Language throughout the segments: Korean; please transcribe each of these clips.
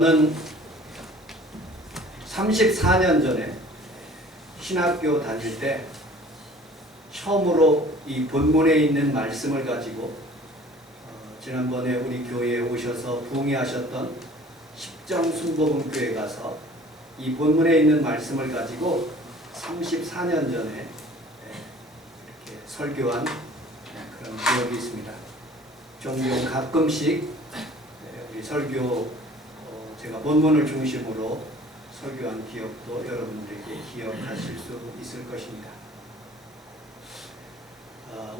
저는 34년 전에 신학교 다닐 때 처음으로 이 본문에 있는 말씀을 가지고 지난번에 우리 교회에 오셔서 부흥회하셨던 십정순복음교회 가서 이 본문에 있는 말씀을 가지고 34년 전에 이렇게 설교한 그런 기억이 있습니다. 종종 가끔씩 우리 설교 제가 본문을 중심으로 설교한 기억도 여러분들에게 기억하실 수 있을 것입니다.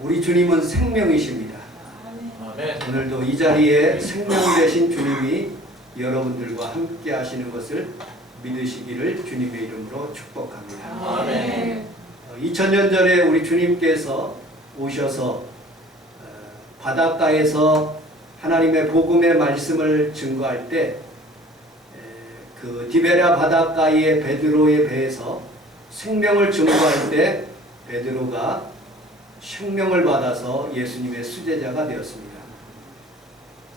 우리 주님은 생명이십니다. 오늘도 이 자리에 생명 되신 주님이 여러분들과 함께 하시는 것을 믿으시기를 주님의 이름으로 축복합니다. 2000년 전에 우리 주님께서 오셔서 바닷가에서 하나님의 복음의 말씀을 증거할 때 그 디베랴 바닷가의 베드로의 배에서 생명을 증거할 때 베드로가 생명을 받아서 예수님의 수제자가 되었습니다.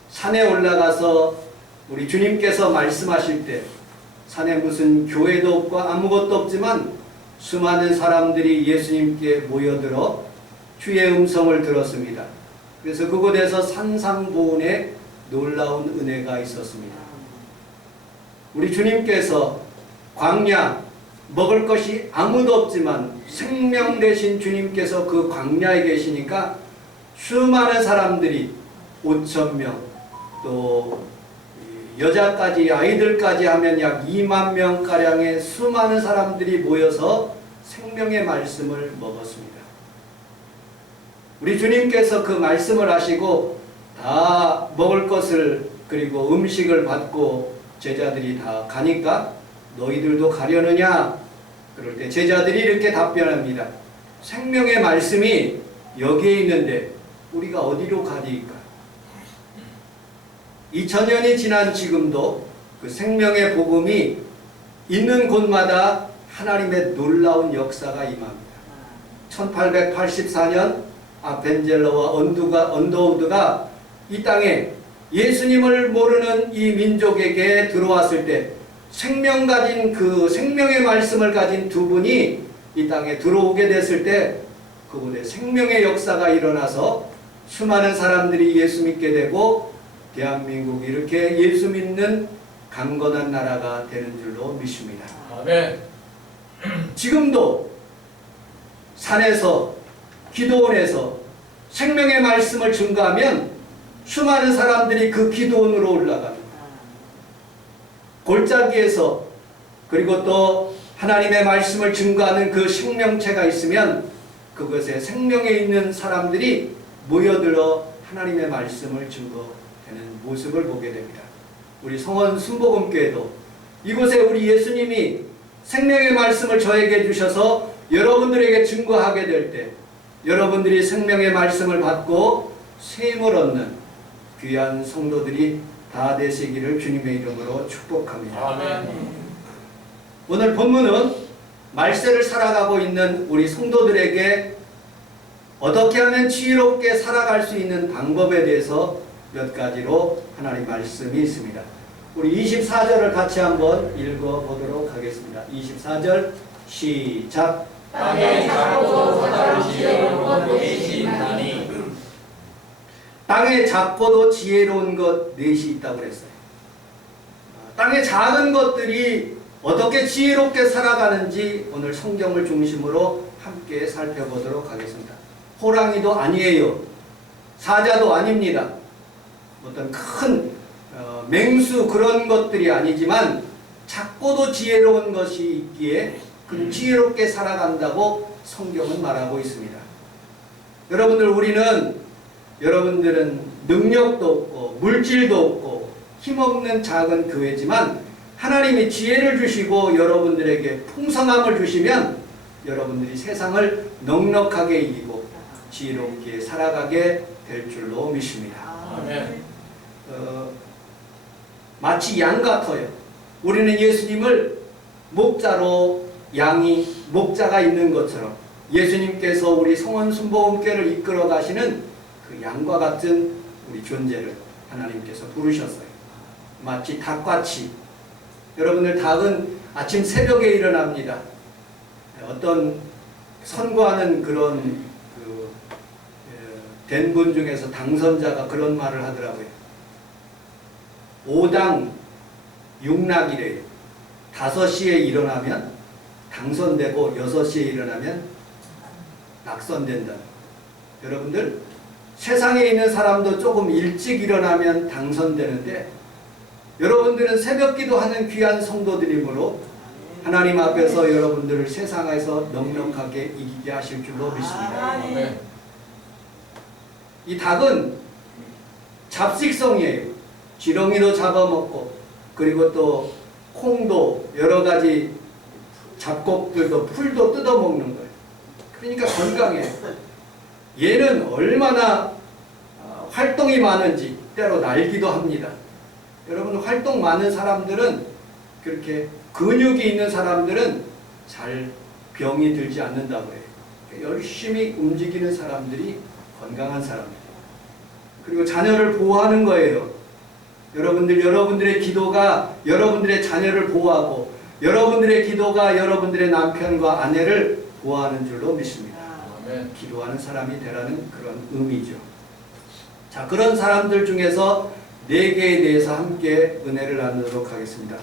산에 올라가서 우리 주님께서 말씀하실 때 산에 무슨 교회도 없고 아무것도 없지만 수많은 사람들이 예수님께 모여들어 주의 음성을 들었습니다. 그래서 그곳에서 산상보훈의 놀라운 은혜가 있었습니다. 우리 주님께서 광야 먹을 것이 아무도 없지만 생명 되신 주님께서 그 광야에 계시니까 수많은 사람들이 5,000명 또 여자까지 아이들까지 하면 약 2만 명가량의 수많은 사람들이 모여서 생명의 말씀을 먹었습니다. 우리 주님께서 그 말씀을 하시고 다 먹을 것을 그리고 음식을 받고 제자들이 다 가니까 너희들도 가려느냐? 그럴 때 제자들이 이렇게 답변합니다. 생명의 말씀이 여기에 있는데 우리가 어디로 가리까? 2000년이 지난 지금도 그 생명의 복음이 있는 곳마다 하나님의 놀라운 역사가 임합니다. 1884년 아펜젤러와 언더우드가 이 땅에 예수님을 모르는 이 민족에게 들어왔을 때 생명 가진 그 생명의 말씀을 가진 두 분이 이 땅에 들어오게 됐을 때 그곳에 생명의 역사가 일어나서 수많은 사람들이 예수 믿게 되고 대한민국이 이렇게 예수 믿는 강건한 나라가 되는 줄로 믿습니다. 아멘. 지금도 산에서 기도원에서 생명의 말씀을 증거하면 수많은 사람들이 그 기도원으로 올라갑니다. 골짜기에서 그리고 또 하나님의 말씀을 증거하는 그 생명체가 있으면 그것에 생명에 있는 사람들이 모여들어 하나님의 말씀을 증거되는 모습을 보게 됩니다. 우리 성원 순복음교회도 이곳에 우리 예수님이 생명의 말씀을 저에게 주셔서 여러분들에게 증거하게 될 때 여러분들이 생명의 말씀을 받고 셈을 얻는 귀한 성도들이 다 되시기를 주님의 이름으로 축복합니다. 아멘. 오늘 본문은 말세를 살아가고 있는 우리 성도들에게 어떻게 하면 지혜롭게 살아갈 수 있는 방법에 대해서 몇 가지로 하나님 말씀이 있습니다. 우리 24절을 같이 한번 읽어보도록 하겠습니다. 24절 시작. 땅에 작고도 사다를 지혜로운 것 넷이 있나니 땅에 작고도 지혜로운 것 넷이 있다고 그랬어요. 땅에 작은 것들이 어떻게 지혜롭게 살아가는지 오늘 성경을 중심으로 함께 살펴보도록 하겠습니다. 호랑이도 아니에요. 사자도 아닙니다. 어떤 큰 맹수 그런 것들이 아니지만 작고도 지혜로운 것이 있기에 그 지혜롭게 살아간다고 성경은 말하고 있습니다. 여러분들은 능력도 없고 물질도 없고 힘없는 작은 교회지만 하나님이 지혜를 주시고 여러분들에게 풍성함을 주시면 여러분들이 세상을 넉넉하게 이기고 지혜롭게 살아가게 될 줄로 믿습니다. 아멘. 마치 양 같아요. 우리는 예수님을 목자로 양이 목자가 있는 것처럼 예수님께서 우리 성원 순복음교회를 이끌어 가시는 그 양과 같은 우리 존재를 하나님께서 부르셨어요. 마치 닭같이. 여러분들 닭은 아침 새벽에 일어납니다. 어떤 선거하는 그런 된 분 중에서 당선자가 그런 말을 하더라고요. 5당 6낙이래요. 5시에 일어나면 당선되고 6시에 일어나면 낙선된다. 여러분들 세상에 있는 사람도 조금 일찍 일어나면 당선되는데 여러분들은 새벽 기도하는 귀한 성도들이므로 하나님 앞에서 여러분들을 세상에서 넉넉하게 이기게 하실 줄로 믿습니다. 이 닭은 잡식성이에요. 지렁이도 잡아먹고 그리고 또 콩도 여러 가지 잡곡들도 풀도 뜯어먹는 거예요. 그러니까 건강해요. 얘는 얼마나 활동이 많은지 때로 날기도 합니다. 여러분 활동 많은 사람들은 그렇게 근육이 있는 사람들은 잘 병이 들지 않는다고 해요. 열심히 움직이는 사람들이 건강한 사람입니다. 그리고 자녀를 보호하는 거예요. 여러분들의 기도가 여러분들의 자녀를 보호하고 여러분들의 기도가 여러분들의 남편과 아내를 보호하는 줄로 믿습니다. 기도하는 사람이 되라는 그런 의미죠. 자, 그런 사람들 중에서 4개에 대해서 함께 은혜를 나누도록 하겠습니다.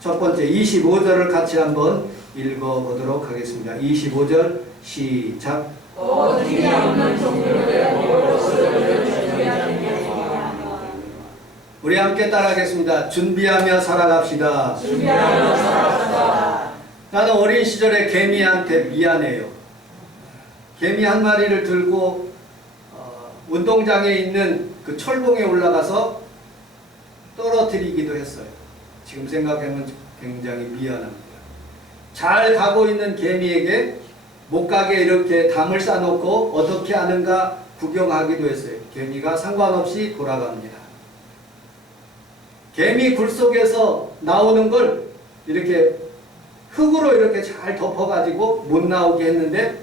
첫 번째 25절을 같이 한번 읽어보도록 하겠습니다. 25절 시작. 어디에 없는 종들의 먹을 것을 준비하는 게 우리 함께 따라하겠습니다. 준비하며 살아갑시다. 준비하며 살아갑시다. 나는 어린 시절에 개미한테 미안해요. 개미 한 마리를 들고 운동장에 있는 그 철봉에 올라가서 떨어뜨리기도 했어요. 지금 생각하면 굉장히 미안합니다. 잘 가고 있는 개미에게 못 가게 이렇게 담을 싸놓고 어떻게 하는가 구경하기도 했어요. 개미가 상관없이 돌아갑니다. 개미 굴 속에서 나오는 걸 이렇게 흙으로 이렇게 잘 덮어가지고 못 나오게 했는데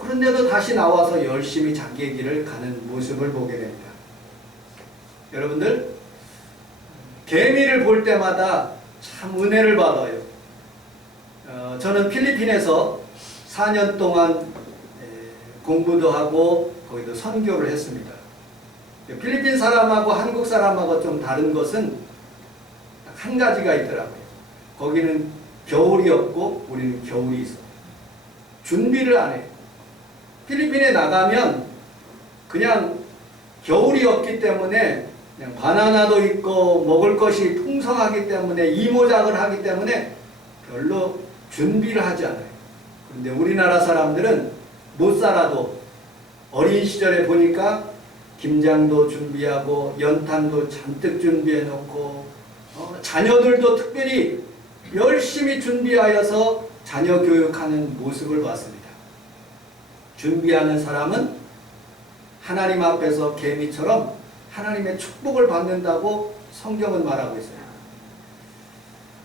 그런데도 다시 나와서 열심히 자기의 길을 가는 모습을 보게 됩니다. 여러분들 개미를 볼 때마다 참 은혜를 받아요. 저는 필리핀에서 4년 동안 공부도 하고 거기도 선교를 했습니다. 필리핀 사람하고 한국 사람하고 좀 다른 것은 한 가지가 있더라고요. 거기는 겨울이 없고 우리는 겨울이 있어요. 준비를 안 해요. 필리핀에 나가면 그냥 겨울이 없기 때문에 그냥 바나나도 있고 먹을 것이 풍성하기 때문에 이모작을 하기 때문에 별로 준비를 하지 않아요. 그런데 우리나라 사람들은 못 살아도 어린 시절에 보니까 김장도 준비하고 연탄도 잔뜩 준비해 놓고 자녀들도 특별히 열심히 준비하여서 자녀 교육하는 모습을 봤습니다. 준비하는 사람은 하나님 앞에서 개미처럼 하나님의 축복을 받는다고 성경은 말하고 있어요.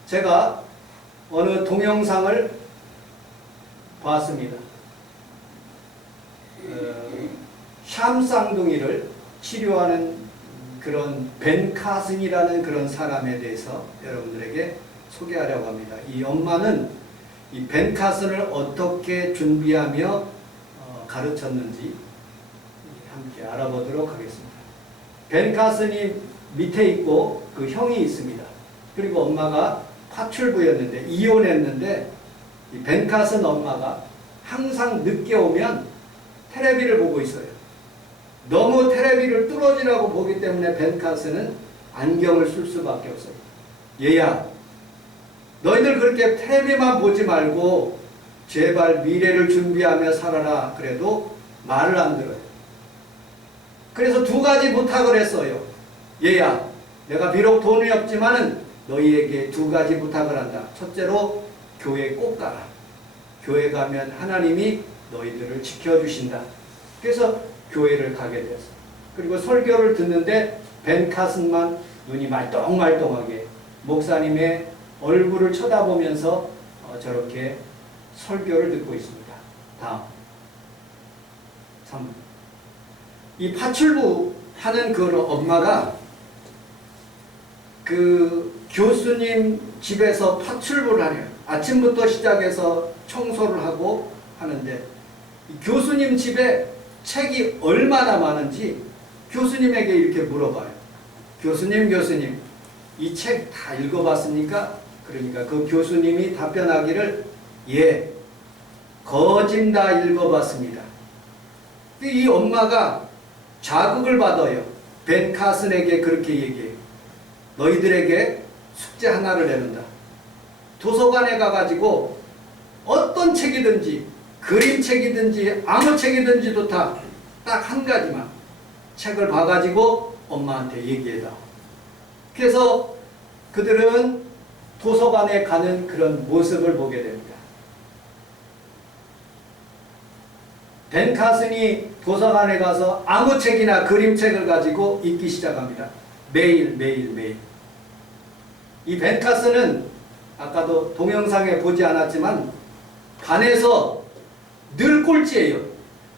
제가 어느 동영상을 봤습니다. 샴쌍둥이를 치료하는 그런 벤 카슨이라는 그런 사람에 대해서 여러분들에게 소개하려고 합니다. 이 엄마는 이 벤 카슨을 어떻게 준비하며 가르쳤는지 함께 알아보도록 하겠습니다. 벤 카슨이 밑에 있고 그 형이 있습니다. 그리고 엄마가 파출부였는데 이혼했는데 이 벤 카슨 엄마가 항상 늦게 오면 텔레비를 보고 있어요. 너무 텔레비를 뚫어지라고 보기 때문에 벤 카슨은 안경을 쓸 수밖에 없어요. 얘야, 너희들 그렇게 텔레비만 보지 말고 제발 미래를 준비하며 살아라. 그래도 말을 안 들어요. 그래서 2가지 부탁을 했어요. 얘야, 내가 비록 돈이 없지만은 너희에게 2가지 부탁을 한다. 첫째로 교회 꼭 가라. 교회 가면 하나님이 너희들을 지켜주신다. 그래서 교회를 가게 되었어요. 그리고 설교를 듣는데 벤 카슨만 눈이 말똥말똥하게 목사님의 얼굴을 쳐다보면서 저렇게 설교를 듣고 있습니다. 다음 3번. 이 파출부 하는 그 엄마가 그 교수님 집에서 파출부를 하네요. 아침부터 시작해서 청소를 하고 하는데 이 교수님 집에 책이 얼마나 많은지 교수님에게 이렇게 물어봐요. 교수님, 이 책 다 읽어봤습니까? 그러니까 그 교수님이 답변하기를 예, 거진 다 읽어봤습니다. 이 엄마가 자극을 받아요. 벤 카슨에게 그렇게 얘기해요. 너희들에게 숙제 하나를 내는다. 도서관에 가가지고 어떤 책이든지 그림책이든지 아무 책이든지도 다 딱 한 가지만 책을 봐가지고 엄마한테 얘기해다. 그래서 그들은 도서관에 가는 그런 모습을 보게 됩니다. 벤 카슨이 도서관에 가서 아무 책이나 그림책을 가지고 읽기 시작합니다. 매일. 이 벤 카슨은 아까도 동영상에 보지 않았지만 반에서 늘 꼴찌예요.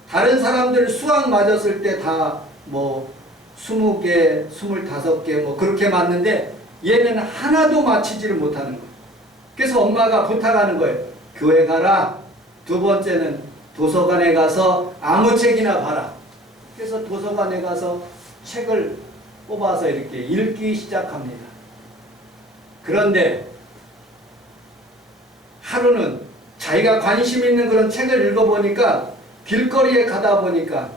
다른 사람들 수학 맞았을 때 다 뭐 20개, 25개 뭐 그렇게 맞는데 얘는 하나도 맞히지를 못하는 거예요. 그래서 엄마가 부탁하는 거예요. 교회 가라. 두 번째는 도서관에 가서 아무 책이나 봐라. 그래서 도서관에 가서 책을 뽑아서 이렇게 읽기 시작합니다. 그런데 하루는 자기가 관심 있는 그런 책을 읽어보니까 길거리에 가다 보니까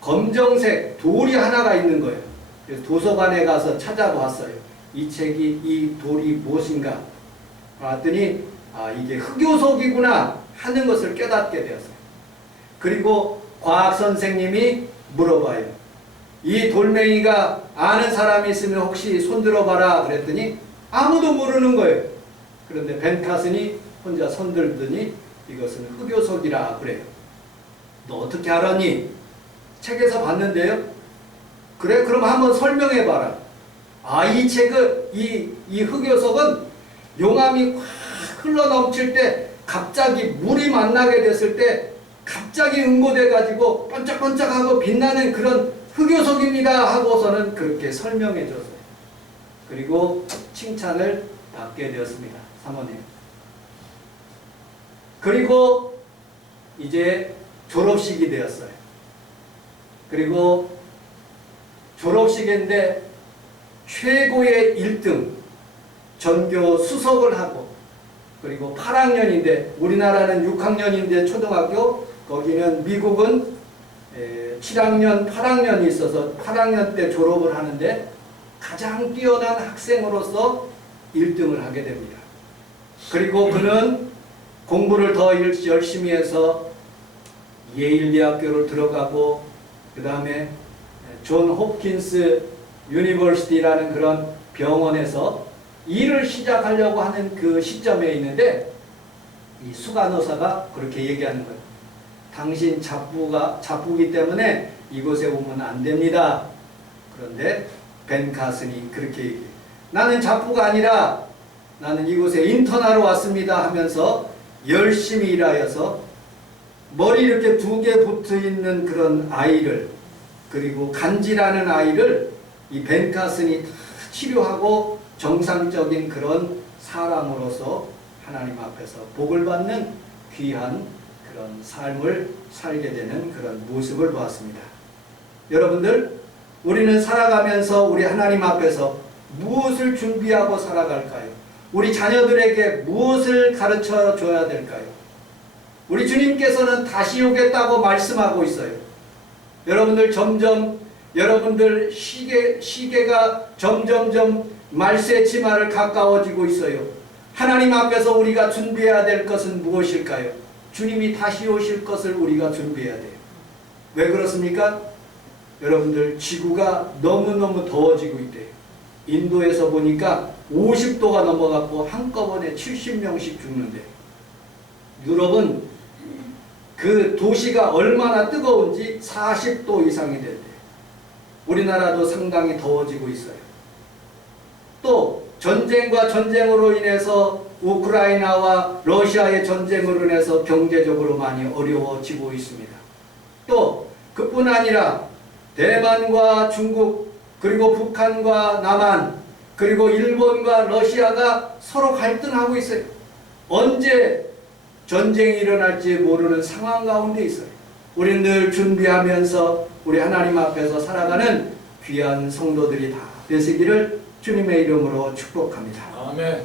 검정색 돌이 하나가 있는 거예요. 그래서 도서관에 가서 찾아봤어요. 이 책이 이 돌이 무엇인가 봤더니 이게 흑요석이구나 하는 것을 깨닫게 되었어요. 그리고 과학 선생님이 물어봐요. 이 돌멩이가 아는 사람이 있으면 혹시 손들어봐라 그랬더니 아무도 모르는 거예요. 그런데 벤 카슨이 혼자 손들더니 이것은 흑요석이라 그래요. 너 어떻게 알았니? 책에서 봤는데요. 그래? 그럼 한번 설명해봐라. 이 책은 이 흑요석은 용암이 확 흘러넘칠 때 갑자기 물이 만나게 됐을 때 갑자기 응고돼 가지고 번쩍번쩍하고 빛나는 그런 흑요석입니다 하고서는 그렇게 설명해 줬어요. 그리고 칭찬을 받게 되었습니다. 사모님. 그리고 이제 졸업식이 되었어요. 그리고 졸업식인데 최고의 1등 전교 수석을 하고 그리고 8학년인데 우리나라는 6학년인데 초등학교 거기는 미국은 7학년, 8학년이 있어서 8학년 때 졸업을 하는데 가장 뛰어난 학생으로서 1등을 하게 됩니다. 그리고 그는 공부를 더 열심히 해서 예일 대학교를 들어가고 그 다음에 존 홉킨스 유니버시티라는 그런 병원에서 일을 시작하려고 하는 그 시점에 있는데 이 수간호사가 그렇게 얘기하는 거예요. 당신 잡부기 때문에 이곳에 오면 안 됩니다. 그런데 벤 카슨이 그렇게 얘기해요. 나는 잡부가 아니라 나는 이곳에 인턴하러 왔습니다 하면서 열심히 일하여서 머리 이렇게 2개 붙어있는 그런 아이를 그리고 간지라는 아이를 이 벤 카슨이 다 치료하고 정상적인 그런 사람으로서 하나님 앞에서 복을 받는 귀한 그런 삶을 살게 되는 그런 모습을 보았습니다. 여러분들, 우리는 살아가면서 우리 하나님 앞에서 무엇을 준비하고 살아갈까요? 우리 자녀들에게 무엇을 가르쳐 줘야 될까요? 우리 주님께서는 다시 오겠다고 말씀하고 있어요. 여러분들 여러분들 시계가 점점점 말세치마를 가까워지고 있어요. 하나님 앞에서 우리가 준비해야 될 것은 무엇일까요? 주님이 다시 오실 것을 우리가 준비해야 돼요. 왜 그렇습니까? 여러분들 지구가 너무너무 더워지고 있대요. 인도에서 보니까 50도가 넘어갔고 한꺼번에 70명씩 죽는데 유럽은 그 도시가 얼마나 뜨거운지 40도 이상이 된대요. 우리나라도 상당히 더워지고 있어요. 또 전쟁과 전쟁으로 인해서 우크라이나와 러시아의 전쟁으로 인해서 경제적으로 많이 어려워지고 있습니다. 또 그뿐 아니라 대만과 중국 그리고 북한과 남한 그리고 일본과 러시아가 서로 갈등하고 있어요. 언제 전쟁이 일어날지 모르는 상황 가운데 있어요. 우리는 늘 준비하면서 우리 하나님 앞에서 살아가는 귀한 성도들이 다 되시기를 주님의 이름으로 축복합니다. 아멘.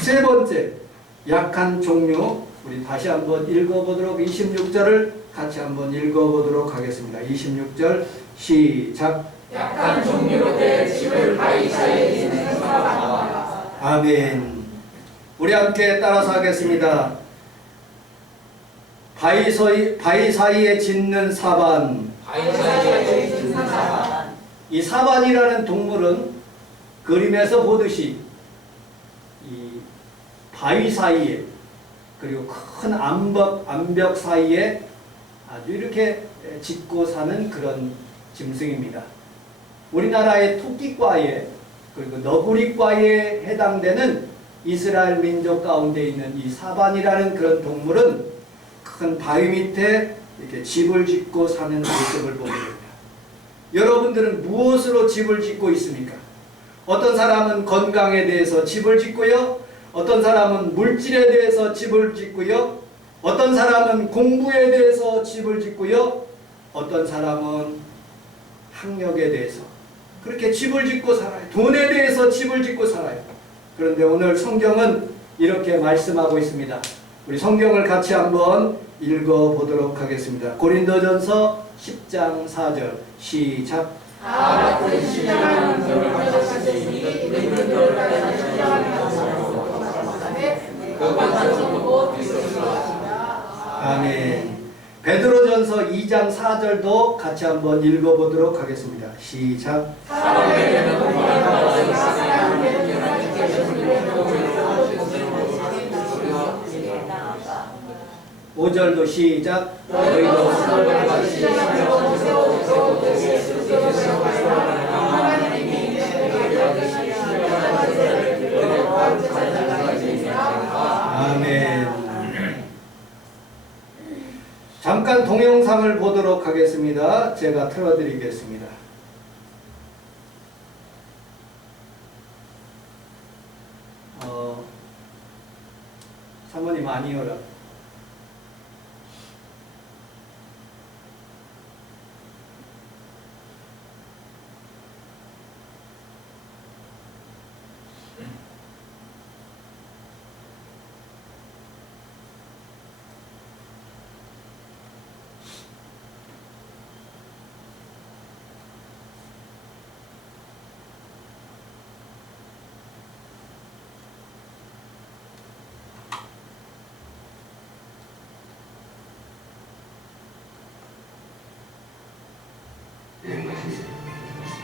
세 번째, 약한 종류. 우리 다시 한번 읽어보도록 26절을 같이 한번 읽어보도록 하겠습니다. 26절 시작. 약한 종류로 된 집을 바위 사이에 있는 사람. 아멘. 우리 함께 따라서 하겠습니다. 바위 사이에 짓는 사반. 바위 사이에 있는 사람. 이 사반이라는 동물은 그림에서 보듯이 이 바위 사이에 그리고 큰 암벽 사이에 아주 이렇게 짓고 사는 그런 짐승입니다. 우리나라의 토끼과에 그리고 너구리과에 해당되는 이스라엘 민족 가운데 있는 이 사반이라는 그런 동물은 큰 바위 밑에 이렇게 집을 짓고 사는 모습을 보게 됩니다. 여러분들은 무엇으로 집을 짓고 있습니까? 어떤 사람은 건강에 대해서 집을 짓고요. 어떤 사람은 물질에 대해서 집을 짓고요. 어떤 사람은 공부에 대해서 집을 짓고요. 어떤 사람은 학력에 대해서 그렇게 집을 짓고 살아요. 돈에 대해서 집을 짓고 살아요. 그런데 오늘 성경은 이렇게 말씀하고 있습니다. 우리 성경을 같이 한번 읽어보도록 하겠습니다. 고린도전서 10장 4절 시작. 같은 신령한 능력을 가졌으니 우리 능력을 가진 신령한 그 같은 곧 그리스도시라. 아멘. 베드로전서 2장 4절도 같이 한번 읽어보도록 하겠습니다. 시작. 사람에게는 동일한 사람에게는 5절도 시작. 너희도 아멘. 잠깐 동영상을 보도록 하겠습니다. 제가 틀어드리겠습니다. 사모님 아니어라. 되는 것입니다.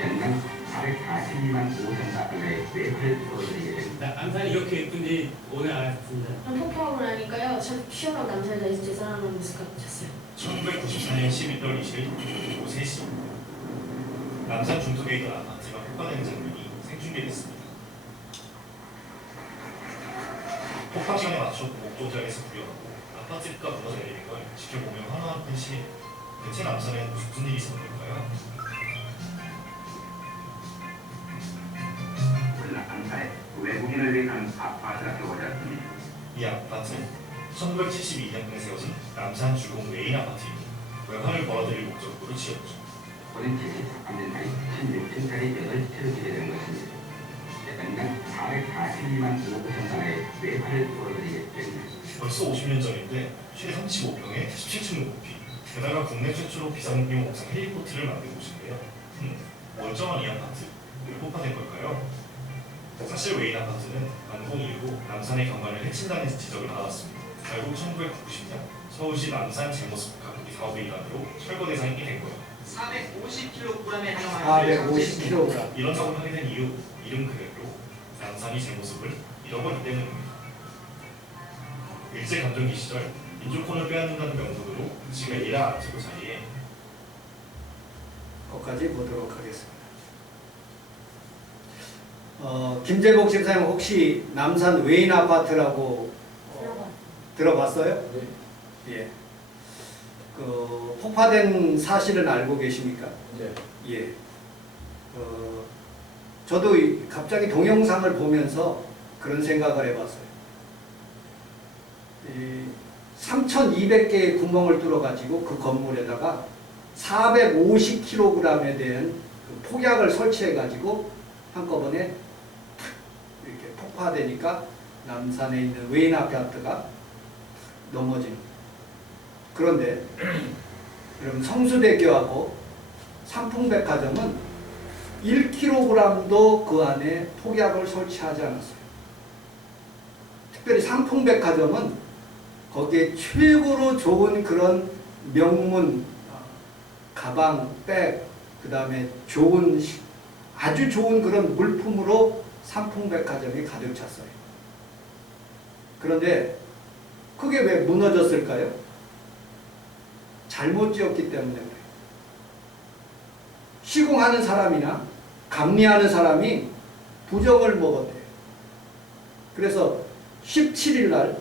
연간 442만 5천 가구의 매표를 보여드리게 됩니다. 남산이 이렇게 예쁜지 오늘 알았습니다. 폭파하고 나니까요. 참 시원한 남자가 제 사랑하는 모습 같았어요. 1994년 11월 20일 오후 3시 남산 중턱에 있던 아파트가 폭파되는 장면이 생중계됐습니다. 폭파 시간에 맞춰 목조장에서 구경하고 아파트가 무너져 내리는 걸 지켜보며 환호하는 시민. 대체 남산에 무슨 일이 있었던 걸까요? 남산에 외국인을 위한 아파트가 세워졌습니다. 이 아파트는 1972년에 세워진 남산 주공 메인 아파트입니다. 외환을 벌어들일 목적으로 지었죠. 오는 73년 사이 16층짜리 8채로 지어진 것입니다. 연간 442만 5천 가구의 매표를 보여드리게 됩니다. 벌써 50년 전인데 최대 35평에 17층 높이 게다가 국내 최초로 비상용 옥상 헬리포트를 만든 곳인데요. 멀쩡한 이 아파트 왜 폭파된 걸까요? 사실 웨인 아파트는 완공 이후 남산의 경관을 해친다는 지적을 받아왔습니다. 결국 1990년 서울시 남산 제모습 가꾸기 사업의 일환으로 철거 대상이 된 거예요. 450kg에 450kg. 이런 작업을 하게 된 이유, 이름 그대로 남산이 제모습을 잃어버린 때문입니다. 일제감정기 시절 민족권을 빼앗는다는 명분으로 지금의 일화 아트고 자리에 거기까지 보도록 하겠습니다. 김재복 집사님 혹시 남산 웨인 아파트라고 들어봤어요? 네. 예. 그 폭파된 사실은 알고 계십니까? 네. 예. 저도 갑자기 동영상을 보면서 그런 생각을 해봤어요. 3,200개의 구멍을 뚫어가지고 그 건물에다가 450kg에 대한 그 폭약을 설치해가지고 한꺼번에 이렇게 폭파되니까 남산에 있는 외인 아파트가 넘어지는. 그런데 여러분, 성수대교하고 삼풍백화점은 1kg도 그 안에 폭약을 설치하지 않았어요. 특별히 삼풍백화점은 거기에 최고로 좋은 그런 명문 가방, 백, 그 다음에 아주 좋은 그런 물품으로 삼풍백화점이 가득 찼어요. 그런데 그게 왜 무너졌을까요? 잘못 지었기 때문에 그래요. 시공하는 사람이나 감리하는 사람이 부정을 먹었대요. 그래서 17일 날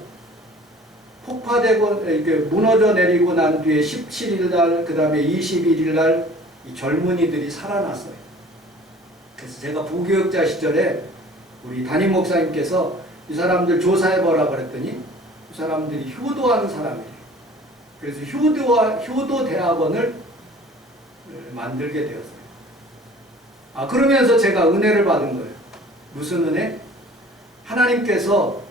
폭파되고 이렇게 무너져 내리고 난 뒤에 17일 날, 그 다음에 21일 날 이 젊은이들이 살아났어요. 그래서 제가 부교육자 시절에 우리 담임 목사님께서 이 사람들 조사해보라 그랬더니 이 사람들이 효도하는 사람이에요. 그래서 효도 대학원을 만들게 되었어요. 그러면서 제가 은혜를 받은 거예요. 무슨 은혜? 하나님께서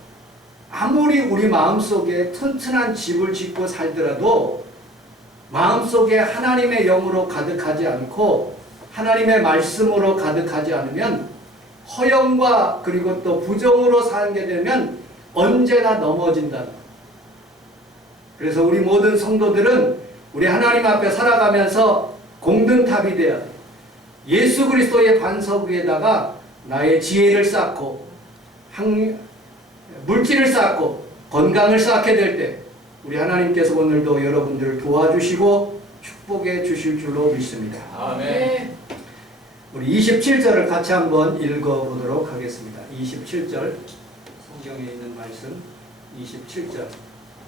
아무리 우리 마음속에 튼튼한 집을 짓고 살더라도 마음속에 하나님의 영으로 가득하지 않고 하나님의 말씀으로 가득하지 않으면 허영과 그리고 또 부정으로 살게 되면 언제나 넘어진다. 그래서 우리 모든 성도들은 우리 하나님 앞에 살아가면서 공든탑이 되어야 돼. 예수 그리스도의 반석 위에다가 나의 지혜를 쌓고 물질을 쌓고 건강을 쌓게 될 때 우리 하나님께서 오늘도 여러분들을 도와주시고 축복해 주실 줄로 믿습니다. 아멘. 우리 27절을 같이 한번 읽어보도록 하겠습니다. 27절 성경에 있는 말씀 27절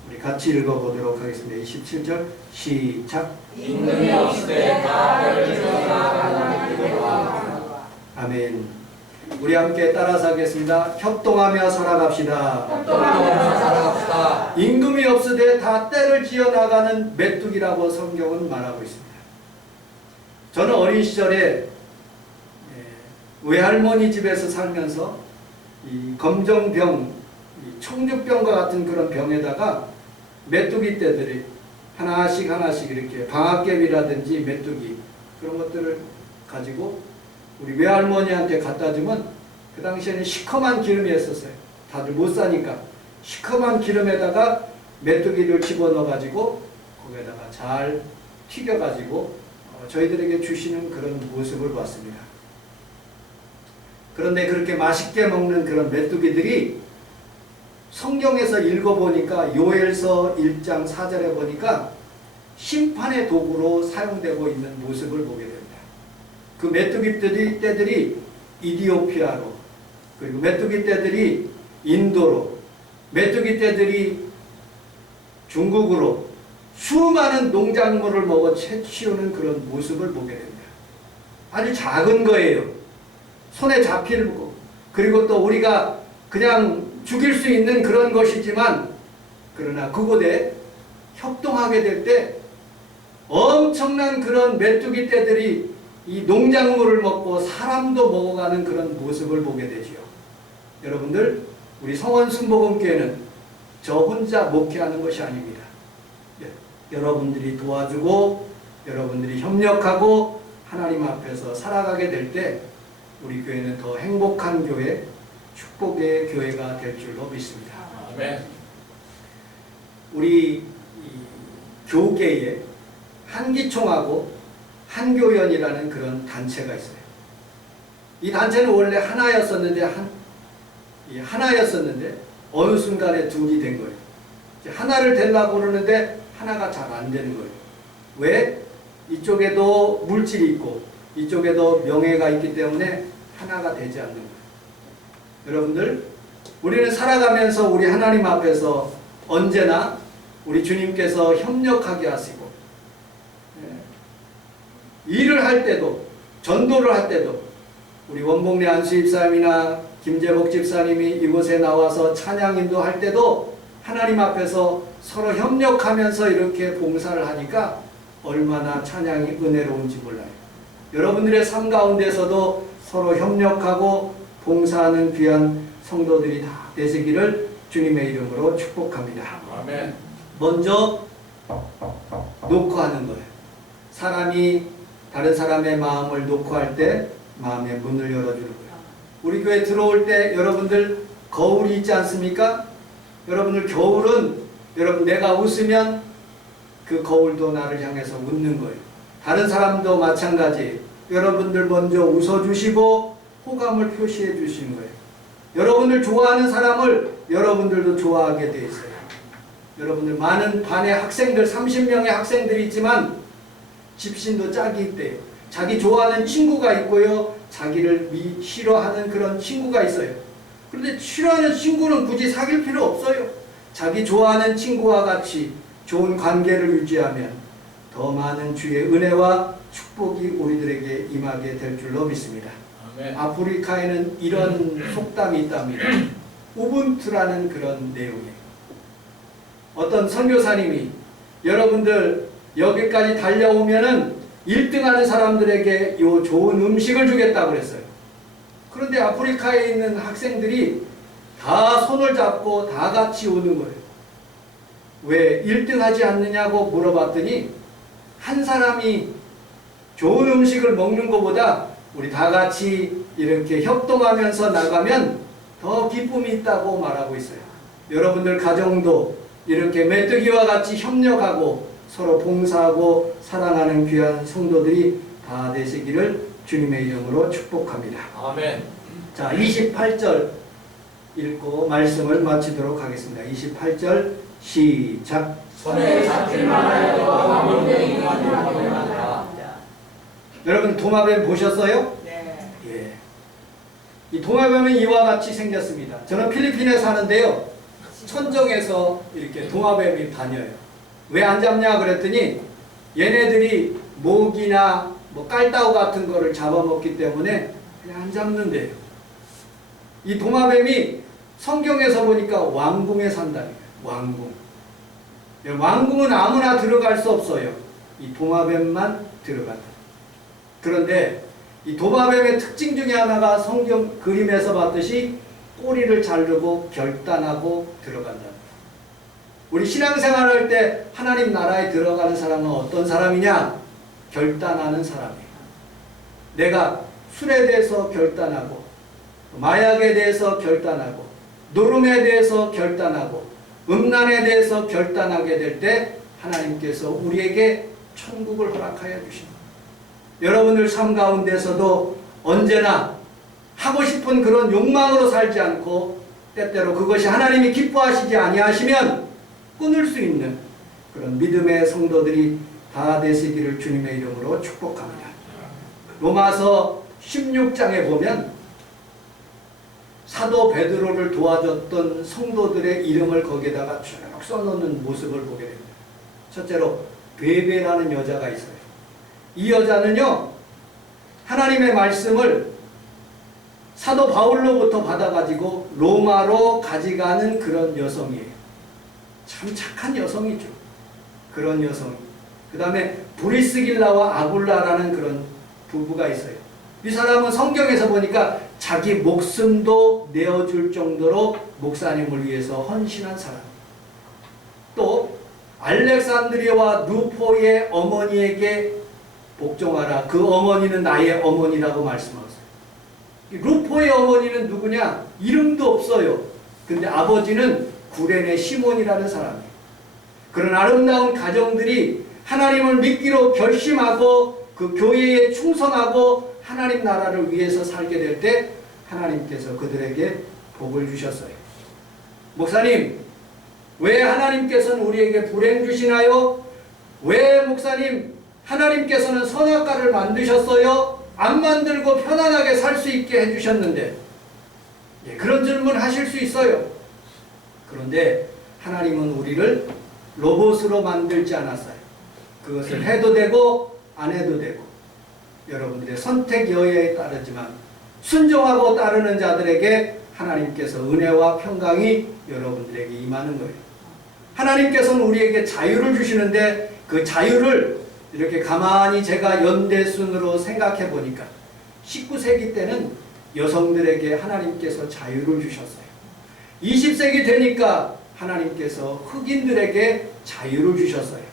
우리 같이 읽어보도록 하겠습니다. 27절 시작. 임금이 없을 때 나를 주시라. 아멘. 우리 함께 따라서 하겠습니다. 협동하며 살아갑시다. 협동하며 살아갑시다. 임금이 없으되 다 때를 지어 나가는 메뚜기라고 성경은 말하고 있습니다. 저는 어린 시절에 외할머니 집에서 살면서 이 검정병, 이 청주병과 같은 그런 병에다가 메뚜기 떼들이 하나씩 이렇게 방앗개비라든지 메뚜기 그런 것들을 가지고 우리 외할머니한테 갖다 주면 그 당시에는 시커먼 기름이었었어요. 다들 못 사니까 시커먼 기름에다가 메뚜기를 집어넣어 가지고 거기에다가 잘 튀겨 가지고 저희들에게 주시는 그런 모습을 봤습니다. 그런데 그렇게 맛있게 먹는 그런 메뚜기들이 성경에서 읽어보니까 요엘서 1장 4절에 보니까 심판의 도구로 사용되고 있는 모습을 보게 됩니다. 그 메뚜기 떼들이 이디오피아로, 그리고 메뚜기 떼들이 인도로, 메뚜기 떼들이 중국으로 수많은 농작물을 먹어 채취하는 그런 모습을 보게 됩니다. 아주 작은 거예요. 손에 잡힐 거. 그리고 또 우리가 그냥 죽일 수 있는 그런 것이지만 그러나 그곳에 협동하게 될 때 엄청난 그런 메뚜기 떼들이 이 농작물을 먹고 사람도 먹어가는 그런 모습을 보게 되지요. 여러분들, 우리 성원순복음교회는 저 혼자 목회하는 것이 아닙니다. 여러분들이 도와주고 여러분들이 협력하고 하나님 앞에서 살아가게 될 때 우리 교회는 더 행복한 교회, 축복의 교회가 될 줄로 믿습니다. 아멘. 우리 교계에 한기총하고 한교연이라는 그런 단체가 있어요. 이 단체는 원래 하나였었는데 어느 순간에 둘이 된 거예요. 하나를 되려고 그러는데 하나가 잘 안 되는 거예요. 왜? 이쪽에도 물질이 있고 이쪽에도 명예가 있기 때문에 하나가 되지 않는 거예요. 여러분들, 우리는 살아가면서 우리 하나님 앞에서 언제나 우리 주님께서 협력하게 하시고 일을 할 때도 전도를 할 때도 우리 원복리 안수집사님이나 김재복 집사님이 이곳에 나와서 찬양 인도할 때도 하나님 앞에서 서로 협력하면서 이렇게 봉사를 하니까 얼마나 찬양이 은혜로운지 몰라요. 여러분들의 삶 가운데서도 서로 협력하고 봉사하는 귀한 성도들이 다 되시기를 주님의 이름으로 축복합니다. 아멘. 먼저 놓고 하는 거예요. 사람이 다른 사람의 마음을 놓고 할 때 마음의 문을 열어주는 거예요. 우리 교회 들어올 때 여러분들 거울이 있지 않습니까? 여러분들 겨울은 여러분 내가 웃으면 그 거울도 나를 향해서 웃는 거예요. 다른 사람도 마찬가지. 여러분들 먼저 웃어주시고 호감을 표시해 주시는 거예요. 여러분을 좋아하는 사람을 여러분들도 좋아하게 돼 있어요. 여러분들 많은 반의 학생들 30명의 학생들이 있지만 집신도 짝이 있대요. 자기 좋아하는 친구가 있고요. 자기를 싫어하는 그런 친구가 있어요. 그런데 싫어하는 친구는 굳이 사귈 필요 없어요. 자기 좋아하는 친구와 같이 좋은 관계를 유지하면 더 많은 주의 은혜와 축복이 우리들에게 임하게 될 줄로 믿습니다. 아멘. 아프리카에는 이런 속담이 있답니다. 우분투라는 그런 내용이에요. 어떤 선교사님이 여러분들 여기까지 달려오면은 1등하는 사람들에게 요 좋은 음식을 주겠다고 그랬어요. 그런데 아프리카에 있는 학생들이 다 손을 잡고 다 같이 오는 거예요. 왜 1등하지 않느냐고 물어봤더니 한 사람이 좋은 음식을 먹는 것보다 우리 다 같이 이렇게 협동하면서 나가면 더 기쁨이 있다고 말하고 있어요. 여러분들 가정도 이렇게 메뚜기와 같이 협력하고 서로 봉사하고 사랑하는 귀한 성도들이 다 되시기를 주님의 이름으로 축복합니다. 아멘. 자, 28절 읽고 말씀을 마치도록 하겠습니다. 28절 시작. 손에 잡힐 만하여도 아무데 임하리라. 여러분 도마뱀 보셨어요? 네. 예. 이 도마뱀은 이와 같이 생겼습니다. 저는 필리핀에 사는데요. 천정에서 이렇게 도마뱀이 다녀요. 왜 안 잡냐 그랬더니 얘네들이 모기나 뭐 깔따구 같은 거를 잡아먹기 때문에 그냥 안 잡는데요. 이 도마뱀이 성경에서 보니까 왕궁에 산다는 거예요. 왕궁. 왕궁은 아무나 들어갈 수 없어요. 이 도마뱀만 들어간다. 그런데 이 도마뱀의 특징 중에 하나가 성경 그림에서 봤듯이 꼬리를 자르고 결단하고 들어간다. 우리 신앙생활할 때 하나님 나라에 들어가는 사람은 어떤 사람이냐? 결단하는 사람이에요. 내가 술에 대해서 결단하고 마약에 대해서 결단하고 노름에 대해서 결단하고 음란에 대해서 결단하게 될 때 하나님께서 우리에게 천국을 허락하여 주십니다. 여러분들 삶 가운데서도 언제나 하고 싶은 그런 욕망으로 살지 않고 때때로 그것이 하나님이 기뻐하시지 아니하시면 끊을 수 있는 그런 믿음의 성도들이 다 되시기를 주님의 이름으로 축복합니다. 로마서 16장에 보면 사도 베드로를 도와줬던 성도들의 이름을 거기에다가 쭉 써놓는 모습을 보게 됩니다. 첫째로 베베라는 여자가 있어요. 이 여자는요, 하나님의 말씀을 사도 바울로부터 받아가지고 로마로 가져가는 그런 여성이에요. 참 착한 여성이죠. 그런 여성. 그 다음에 브리스길라와 아굴라라는 그런 부부가 있어요. 이 사람은 성경에서 보니까 자기 목숨도 내어줄 정도로 목사님을 위해서 헌신한 사람. 또 알렉산드리아와 루포의 어머니에게 복종하라. 그 어머니는 나의 어머니라고 말씀하셨어요. 루포의 어머니는 누구냐? 이름도 없어요. 근데 아버지는 구레네 시몬이라는 사람이에요. 그런 아름다운 가정들이 하나님을 믿기로 결심하고 그 교회에 충성하고 하나님 나라를 위해서 살게 될 때 하나님께서 그들에게 복을 주셨어요. 목사님, 왜 하나님께서는 우리에게 불행 주시나요? 왜 목사님, 하나님께서는 선악과를 만드셨어요? 안 만들고 편안하게 살 수 있게 해주셨는데, 예, 그런 질문 하실 수 있어요. 그런데 하나님은 우리를 로봇으로 만들지 않았어요. 그것을 해도 되고 안 해도 되고 여러분들의 선택 여야에 따르지만 순종하고 따르는 자들에게 하나님께서 은혜와 평강이 여러분들에게 임하는 거예요. 하나님께서는 우리에게 자유를 주시는데 그 자유를 이렇게 가만히 제가 연대순으로 생각해 보니까 19세기 때는 여성들에게 하나님께서 자유를 주셨어요. 20세기 되니까 하나님께서 흑인들에게 자유를 주셨어요.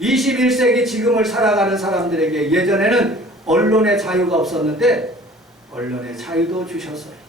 21세기 지금을 살아가는 사람들에게 예전에는 언론의 자유가 없었는데 언론의 자유도 주셨어요.